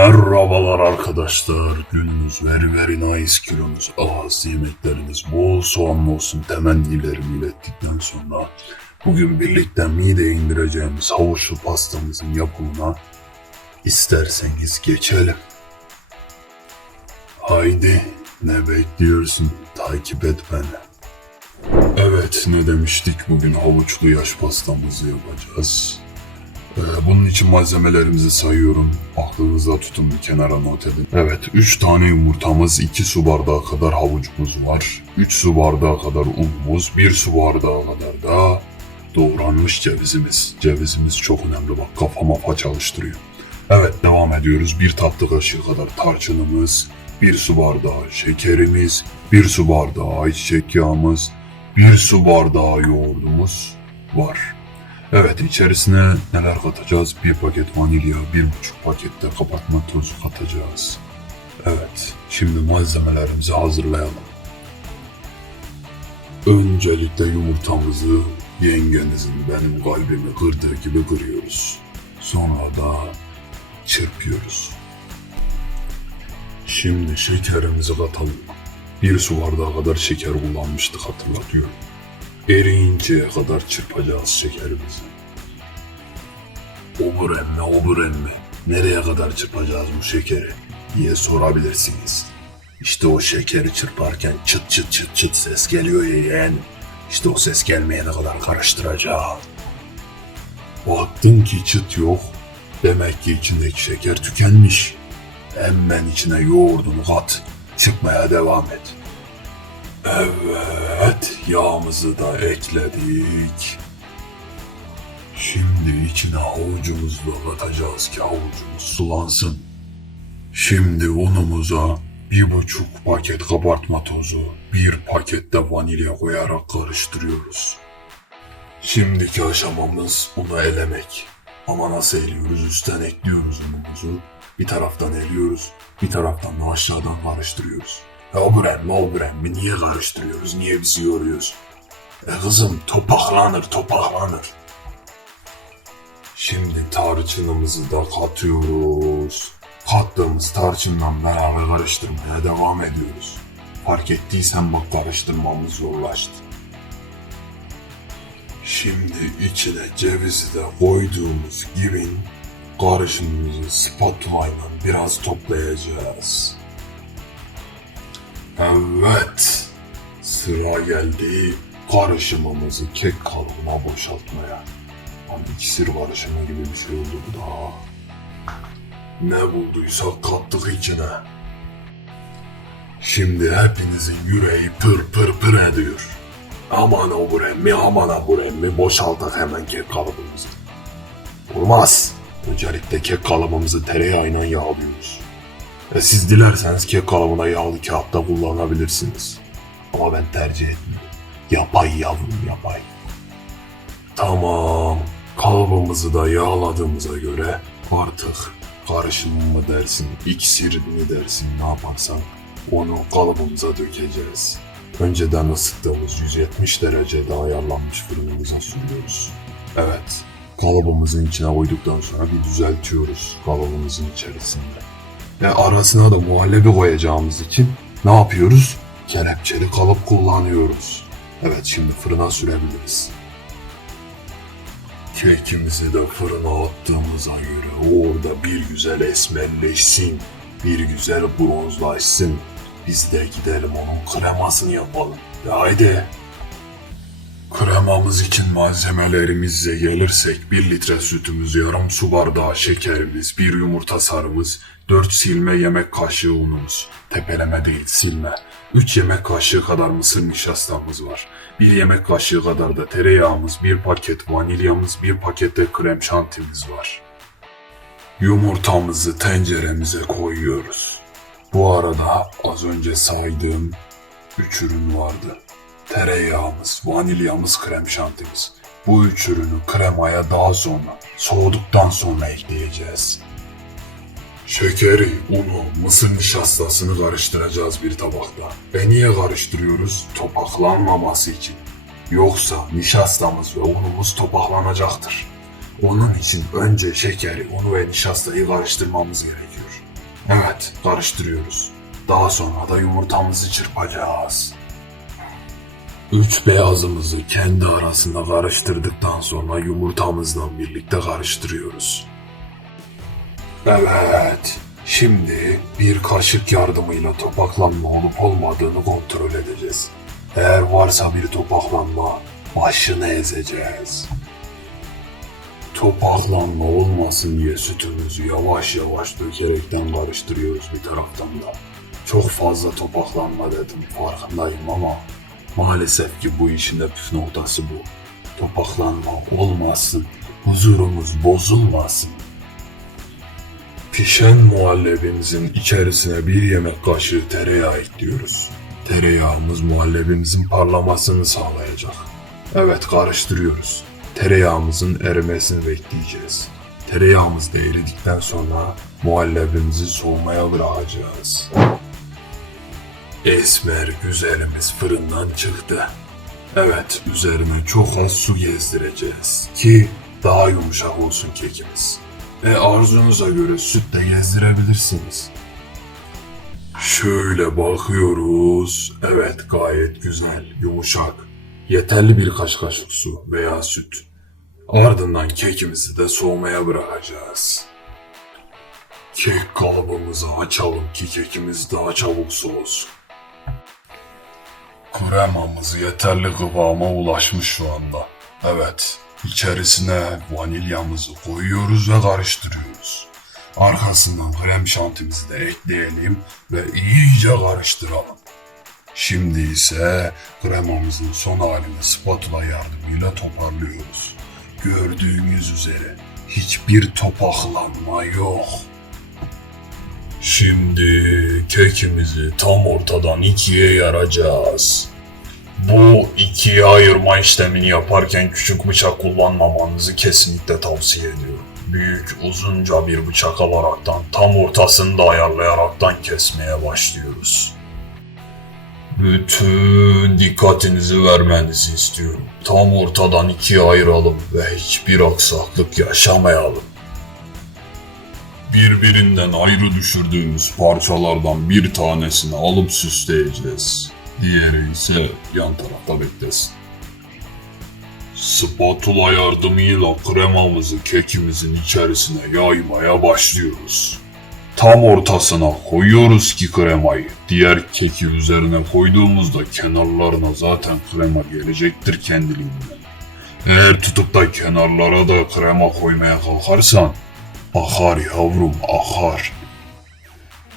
Merhabalar arkadaşlar. Gününüz very very nice kilomuz az yemekleriniz bol soğanlı olsun temennilerimi ilettikten sonra bugün birlikte mide indireceğimiz havuçlu pastamızın yapımına isterseniz geçelim. Haydi ne bekliyorsun takip et beni. Evet ne demiştik bugün havuçlu yaş pastamızı yapacağız. Ee, bunun için malzemelerimizi sayıyorum. Aklınızda tutun bir kenara not edin. Evet 3 tane yumurtamız, 2 su bardağı kadar havucumuz var. 3 su bardağı kadar unumuz, 1 su bardağı kadar da doğranmış cevizimiz. Cevizimiz çok önemli bak kafama fa çalıştırıyor. Evet devam ediyoruz. 1 tatlı kaşığı kadar tarçınımız, 1 su bardağı şekerimiz, 1 su bardağı ayçiçek yağımız, 1 su bardağı yoğurdumuz var. Evet içerisine neler katacağız? Bir paket vanilya, bir buçuk pakette kapatma tozu katacağız. Evet, şimdi malzemelerimizi hazırlayalım. Öncelikle yumurtamızı yengenizin benim kalbimi kırdığı gibi kırıyoruz. Sonra da çırpıyoruz. Şimdi şekerimizi katalım. Bir su bardağı kadar şeker kullanmıştık hatırlatıyorum eriyinceye kadar çırpacağız şekerimizi. Obur emmi, obur emmi. Nereye kadar çırpacağız bu şekeri diye sorabilirsiniz. İşte o şekeri çırparken çıt çıt çıt çıt ses geliyor ya yeğen. İşte o ses gelmeyene kadar karıştıracağım. Baktım ki çıt yok. Demek ki içindeki şeker tükenmiş. Hemen içine yoğurdunu kat. Çırpmaya devam et. Evet, yağımızı da ekledik. Şimdi içine havucumuzu da katacağız ki havucumuz sulansın. Şimdi unumuza bir buçuk paket kabartma tozu, bir paket de vanilya koyarak karıştırıyoruz. Şimdiki aşamamız unu elemek. Ama nasıl eliyoruz? Üstten ekliyoruz unumuzu. Bir taraftan eliyoruz, bir taraftan da aşağıdan karıştırıyoruz. Ya Buren, ne Buren mi? Niye karıştırıyoruz? Niye bizi yoruyoruz? E kızım topaklanır, topaklanır. Şimdi tarçınımızı da katıyoruz. Kattığımız tarçınla beraber karıştırmaya devam ediyoruz. Fark ettiysen bak karıştırmamız zorlaştı. Şimdi içine cevizi de koyduğumuz gibi karışımımızı spatula ile biraz toplayacağız. Evet. Sıra geldi karışımımızı kek kalıbına boşaltmaya. Hani iksir karışımı gibi bir şey oldu bu da. Ne bulduysak kattık içine. Şimdi hepinizin yüreği pır pır pır ediyor. Aman o emmi aman o emmi boşaltak hemen kek kalıbımızı. Olmaz. Öncelikle kek kalıbımızı tereyağıyla yağlıyoruz. Siz dilerseniz kek kalıbına yağlı kağıtta kullanabilirsiniz. Ama ben tercih etmiyorum. Yapay yavrum yapay. Tamam. Kalıbımızı da yağladığımıza göre artık karışım mı dersin, iksir mi dersin ne yaparsan onu kalıbımıza dökeceğiz. Önceden ısıttığımız 170 derecede ayarlanmış fırınımıza sürüyoruz. Evet, kalıbımızın içine koyduktan sonra bir düzeltiyoruz kalıbımızın içerisinde. Ve arasına da muhallebi koyacağımız için ne yapıyoruz? Kelepçeli kalıp kullanıyoruz. Evet şimdi fırına sürebiliriz. Kekimizi de fırına attığımıza göre orada bir güzel esmerleşsin, bir güzel bronzlaşsın. Biz de gidelim onun kremasını yapalım. Ya haydi. Kremamız için malzemelerimize gelirsek 1 litre sütümüz, yarım su bardağı şekerimiz, bir yumurta sarımız, 4 silme yemek kaşığı unumuz, tepeleme değil silme, 3 yemek kaşığı kadar mısır nişastamız var, 1 yemek kaşığı kadar da tereyağımız, 1 paket vanilyamız, 1 paket de krem şantimiz var. Yumurtamızı tenceremize koyuyoruz. Bu arada az önce saydığım 3 ürün vardı tereyağımız, vanilyamız, krem şantimiz. Bu üç ürünü kremaya daha sonra, soğuduktan sonra ekleyeceğiz. Şekeri, unu, mısır nişastasını karıştıracağız bir tabakta. Ve niye karıştırıyoruz? Topaklanmaması için. Yoksa nişastamız ve unumuz topaklanacaktır. Onun için önce şekeri, unu ve nişastayı karıştırmamız gerekiyor. Evet, karıştırıyoruz. Daha sonra da yumurtamızı çırpacağız. Üç beyazımızı kendi arasında karıştırdıktan sonra yumurtamızla birlikte karıştırıyoruz. Evet, şimdi bir kaşık yardımıyla topaklanma olup olmadığını kontrol edeceğiz. Eğer varsa bir topaklanma, başını ezeceğiz. Topaklanma olmasın diye sütümüzü yavaş yavaş dökerekten karıştırıyoruz bir taraftan da. Çok fazla topaklanma dedim farkındayım ama maalesef ki bu işin de püf noktası bu. Topaklanma olmasın, huzurumuz bozulmasın. Pişen muhallebimizin içerisine bir yemek kaşığı tereyağı ekliyoruz. Tereyağımız muhallebimizin parlamasını sağlayacak. Evet karıştırıyoruz. Tereyağımızın erimesini bekleyeceğiz. Tereyağımız da eridikten sonra muhallebimizi soğumaya bırakacağız. Esmer güzelimiz fırından çıktı. Evet, üzerine çok az su gezdireceğiz ki daha yumuşak olsun kekimiz. E arzunuza göre süt de gezdirebilirsiniz. Şöyle bakıyoruz. Evet gayet güzel, yumuşak. Yeterli birkaç kaşık su veya süt. Ardından kekimizi de soğumaya bırakacağız. Kek kalıbımızı açalım ki kekimiz daha çabuk soğusun. Kremamız yeterli kıvama ulaşmış şu anda. Evet, içerisine vanilyamızı koyuyoruz ve karıştırıyoruz. Arkasından krem şantimizi de ekleyelim ve iyice karıştıralım. Şimdi ise kremamızın son halini spatula yardımıyla toparlıyoruz. Gördüğünüz üzere hiçbir topaklanma yok. Şimdi kekimizi tam ortadan ikiye yaracağız. Bu ikiye ayırma işlemini yaparken küçük bıçak kullanmamanızı kesinlikle tavsiye ediyorum. Büyük uzunca bir bıçak alaraktan tam ortasını da ayarlayaraktan kesmeye başlıyoruz. Bütün dikkatinizi vermenizi istiyorum. Tam ortadan ikiye ayıralım ve hiçbir aksaklık yaşamayalım. Birbirinden ayrı düşürdüğümüz parçalardan bir tanesini alıp süsleyeceğiz. Diğeri ise yan tarafta beklesin. Spatula yardımıyla kremamızı kekimizin içerisine yaymaya başlıyoruz. Tam ortasına koyuyoruz ki kremayı. Diğer keki üzerine koyduğumuzda kenarlarına zaten krema gelecektir kendiliğinden. Eğer tutup da kenarlara da krema koymaya kalkarsan akar yavrum akar.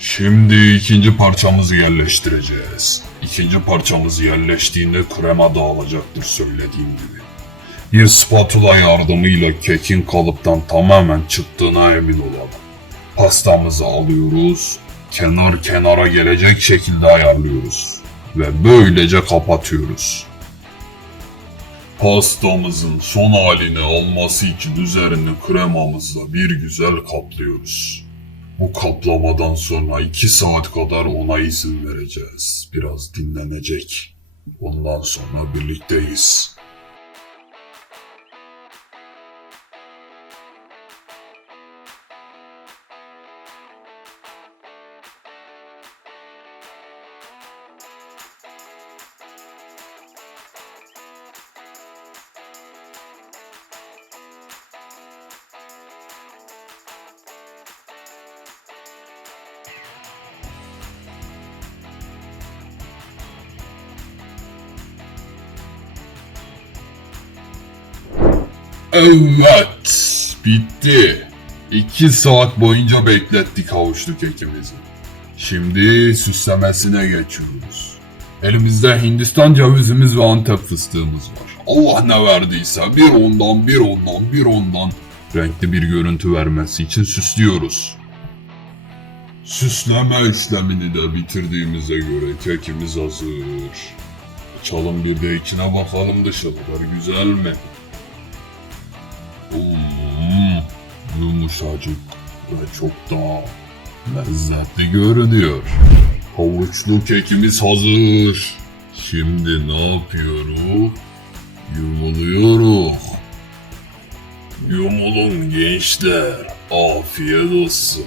Şimdi ikinci parçamızı yerleştireceğiz. İkinci parçamız yerleştiğinde krema dağılacaktır söylediğim gibi. Bir spatula yardımıyla kekin kalıptan tamamen çıktığına emin olalım. Pastamızı alıyoruz, kenar kenara gelecek şekilde ayarlıyoruz ve böylece kapatıyoruz. Pastamızın son halini alması için üzerini kremamızla bir güzel kaplıyoruz. Bu kaplamadan sonra 2 saat kadar ona izin vereceğiz. Biraz dinlenecek. Ondan sonra birlikteyiz. Evet, bitti. İki saat boyunca beklettik havuçlu kekimizi. Şimdi süslemesine geçiyoruz. Elimizde Hindistan cevizimiz ve Antep fıstığımız var. Allah ne verdiyse bir ondan bir ondan bir ondan renkli bir görüntü vermesi için süslüyoruz. Süsleme işlemini de bitirdiğimize göre kekimiz hazır. Açalım bir de içine bakalım dışarılar güzel mi? Yumuşacık ve çok daha lezzetli görünüyor. Havuçlu kekimiz hazır. Şimdi ne yapıyoruz? Yumuluyoruz. Yumulun gençler. Afiyet olsun.